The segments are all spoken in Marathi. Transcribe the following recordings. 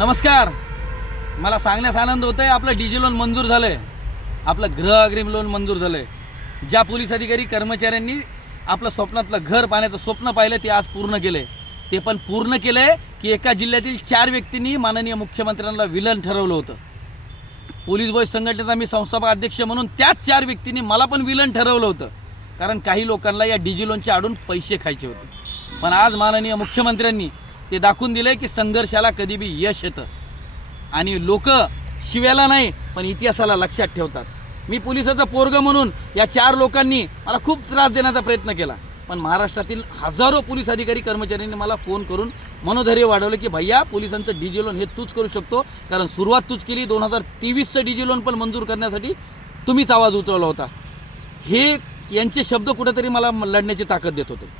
नमस्कार. मला सांगण्यास आनंद होतोय, आपलं डीजी लोन मंजूर झालंय, आपलं गृह अग्रिम लोन मंजूर झालंय. ज्या पोलीस अधिकारी कर्मचाऱ्यांनी आपलं स्वप्नातलं घर पाहण्याचं स्वप्न पाहिलं ते आज पूर्ण केले. ते पण पूर्ण केलंय की एका जिल्ह्यातील 4 व्यक्तींनी माननीय मुख्यमंत्र्यांना विलन ठरवलं होतं. पोलीस बॉय संघटनेचा मी संस्थापक अध्यक्ष म्हणून त्याच 4 व्यक्तींनी मला पण विलन ठरवलं होतं. कारण काही लोकांना या डीजी लोनच्या आडून पैसे खायचे होते. पण आज माननीय मुख्यमंत्र्यांनी ते दाखवून दिले की संघर्षाला कधी बी यश येतं आणि लोक शिव्याला नाही पण इतिहासाला लक्षात ठेवतात. मी पोलिसाचा पोरगं म्हणून या 4 लोकांनी मला खूप त्रास देण्याचा प्रयत्न केला, पण महाराष्ट्रातील हजारो पोलीस अधिकारी कर्मचाऱ्यांनी मला फोन करून मनोधैर्य वाढवलं की भैया पोलिसांचं डीजी लोन हे तूच करू शकतो, कारण सुरुवात तूच केली. 2023चं डीजी लोन पण मंजूर करण्यासाठी तुम्हीच आवाज उठवला होता. हे यांचे शब्द कुठेतरी मला लढण्याची ताकद देत होते.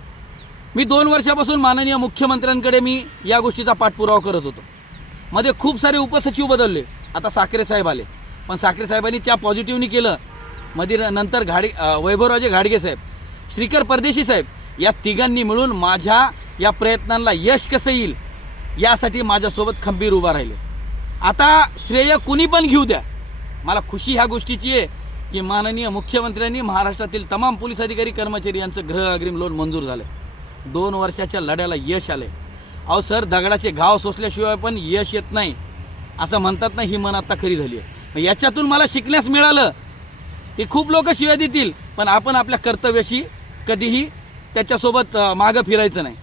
मी 2 वर्षापासून माननीय मुख्यमंत्र्यांकडे मी या गोष्टीचा पाठपुरावा करत होतो. मध्ये खूप सारे उपसचिव बदलले, आता साखरे साहेब आले, पण साखरे साहेबांनी त्या पॉझिटिव्हनी केलं. मध्ये नंतर वैभवराजे घाडगे साहेब, श्रीकर परदेशी साहेब, या तिघांनी मिळून माझ्या या प्रयत्नांना यश कसं येईल यासाठी माझ्यासोबत खंबीर उभा राहिले. आता श्रेय कुणी पण घेऊ द्या, मला खुशी ह्या गोष्टीची आहे की माननीय मुख्यमंत्र्यांनी महाराष्ट्रातील तमाम पोलीस अधिकारी कर्मचारी यांचं गृह अग्रिम लोन मंजूर झालं. 2 वर्षाच्या लढ्याला यश आले. अहो सर, दगडाचे घाव सोसल्याशिवाय पण यश येत नाही असं म्हणतात ना, ही मन आता खरी झाली आहे. याच्यातून मला शिकण्यास मिळालं की खूप लोक शिव्या देतील, पण आपण आपल्या कर्तव्याशी कधीही त्याच्यासोबत मागं फिरायचं नाही.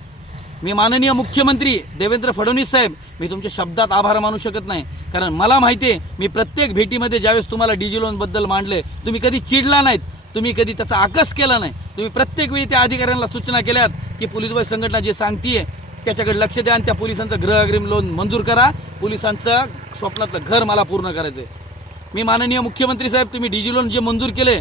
मी माननीय मुख्यमंत्री देवेंद्र फडणवीस साहेब, मी तुमच्या शब्दात आभार मानू शकत नाही, कारण मला माहिती आहे मी प्रत्येक भेटीमध्ये ज्यावेळेस तुम्हाला डीजी लोनबद्दल मांडले तुम्ही कधी चिडला नाहीत, तुम्ही कधी त्याचा आकस केला नाही. तुम्ही प्रत्येक वेळी त्या अधिकाऱ्यांना सूचना केल्यात की पोलीस बॉय संघटना जे सांगतीये त्याच्याकडे लक्ष द्या आणि त्या पोलिसांचं गृह अग्रिम लोन मंजूर करा. पोलिसांचं स्वप्नातलं घर मला पूर्ण करायचं आहे. मी माननीय मुख्यमंत्री साहेब, तुम्ही डीजी लोन जे मंजूर केले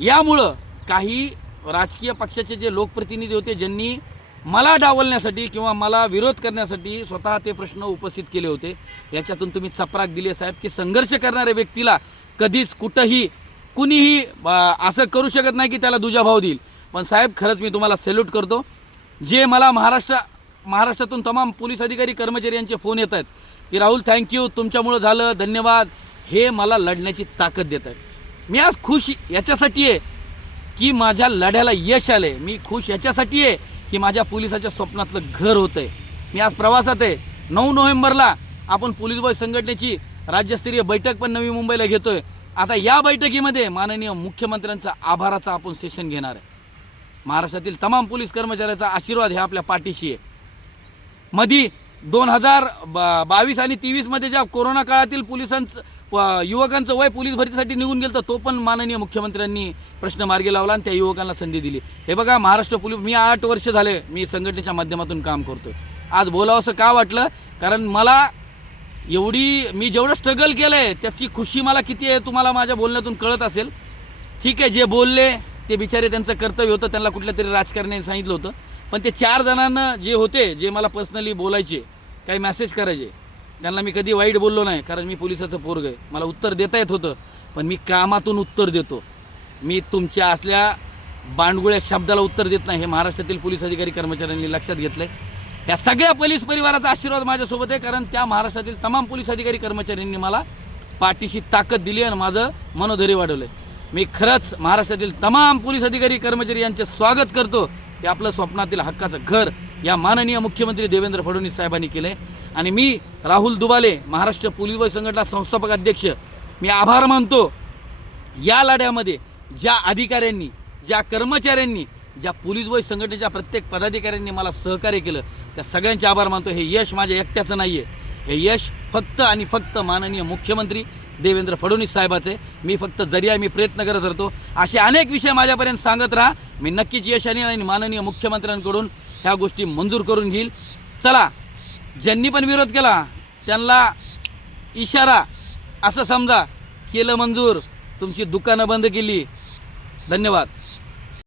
यामुळं काही राजकीय पक्षाचे जे लोकप्रतिनिधी होते ज्यांनी मला डावलण्यासाठी किंवा मला विरोध करण्यासाठी स्वतः ते प्रश्न उपस्थित केले होते, याच्यातून तुम्ही चपराक दिली साहेब की संघर्ष करणाऱ्या व्यक्तीला कधीच कुठंही कुणीही असं करू शकत नाही की त्याला दुजाभाव देईल. पण साहेब, खरंच मी तुम्हाला सॅल्यूट करतो. जे मला महाराष्ट्रातून तमाम पोलीस अधिकारी कर्मचारी यांचे फोन येत आहेत की राहुल थँक्यू, तुमच्यामुळं झालं, धन्यवाद, हे मला लढण्याची ताकद देत आहेत. मी आज खुश याच्यासाठी आहे की माझ्या लढ्याला यश आले. मी खुश याच्यासाठी आहे की माझ्या पोलिसाच्या स्वप्नातलं घर होतं आहे. मी आज प्रवासात आहे. 9 नोव्हेंबरला आपण पोलीस बॉय संघटनेची राज्यस्तरीय बैठक पण नवी मुंबईला घेतो आहे. आता या बैठकीमध्ये माननीय मुख्यमंत्र्यांचा आभाराचा आपण सेशन घेणार आहे. महाराष्ट्रातील तमाम पोलीस कर्मचाऱ्याचा आशीर्वाद हे आपल्या पाठीशी आहे. मध्ये 2022 आणि 23मध्ये ज्या कोरोना काळातील युवकांचं वय पोलीस भरतीसाठी निघून गेलं, तो पण माननीय मुख्यमंत्र्यांनी प्रश्न मार्गी लावला आणि त्या युवकांना संधी दिली. हे बघा, महाराष्ट्र पोलीस, मी 8 वर्ष झाले मी संघटनेच्या माध्यमातून काम करतोय. आज बोलावंसं का वाटलं, कारण मला मी जेवढं स्ट्रगल केलं आहे त्याची खुशी मला किती आहे तुम्हाला माझ्या बोलण्यातून कळत असेल. ठीक आहे, जे बोलले ते बिचारे त्यांचं कर्तव्य होतं, त्यांना कुठल्या तरी राजकारण्याने सांगितलं होतं, पण ते 4 जणांना जे होते, जे मला पर्सनली बोलायचे, काही मेसेज करायचे, त्यांना मी कधी वाईट बोललो नाही, कारण मी पोलिसाचं पोरगं आहे. मला उत्तर देता येत होतं, पण मी कामातून उत्तर देतो. मी तुमच्या असल्या बांडगुळ्या शब्दाला उत्तर देत नाही. हे महाराष्ट्रातील पोलीस अधिकारी कर्मचाऱ्यांनी लक्षात घेतलं आहे. या सगळ्या पोलीस परिवाराचा आशीर्वाद माझ्यासोबत आहे, कारण त्या महाराष्ट्रातील तमाम पोलीस अधिकारी कर्मचाऱ्यांनी मला पाठीशी ताकद दिली आणि माझं मनोधैर्य वाढवलं आहे. मी खरंच महाराष्ट्रातील तमाम पोलीस अधिकारी कर्मचारी यांचे स्वागत करतो की आपलं स्वप्नातील हक्काचं घर या माननीय मुख्यमंत्री देवेंद्र फडणवीस साहेबांनी केलं आहे. आणि मी राहुल दुबाले, महाराष्ट्र पोलीस बॉय संघटना संस्थापक अध्यक्ष, मी आभार मानतो या लढ्यामध्ये ज्या अधिकाऱ्यांनी, ज्या कर्मचाऱ्यांनी, ज्या पोलीस बॉय संघटनेच्या प्रत्येक पदाधिकाऱ्यांनी मला सहकार्य केलं, त्या सगळ्यांचे आभार मानतो. हे यश माझ्या एकट्याचं नाही आहे, हे यश फक्त आणि फक्त माननीय मुख्यमंत्री देवेंद्र फडणवीस साहेबाचे. मी फक्त जरिया, मी प्रयत्न करत राहतो. असे अनेक विषय माझ्यापर्यंत सांगत राहा. मी नक्कीच यश आणि माननीय मुख्यमंत्र्यांकडून ह्या गोष्टी मंजूर करून घेईल. चला, ज्यांनी पण विरोध केला त्यांना इशारा असं समजा, केलं मंजूर, तुमची दुकानं बंद केली. धन्यवाद.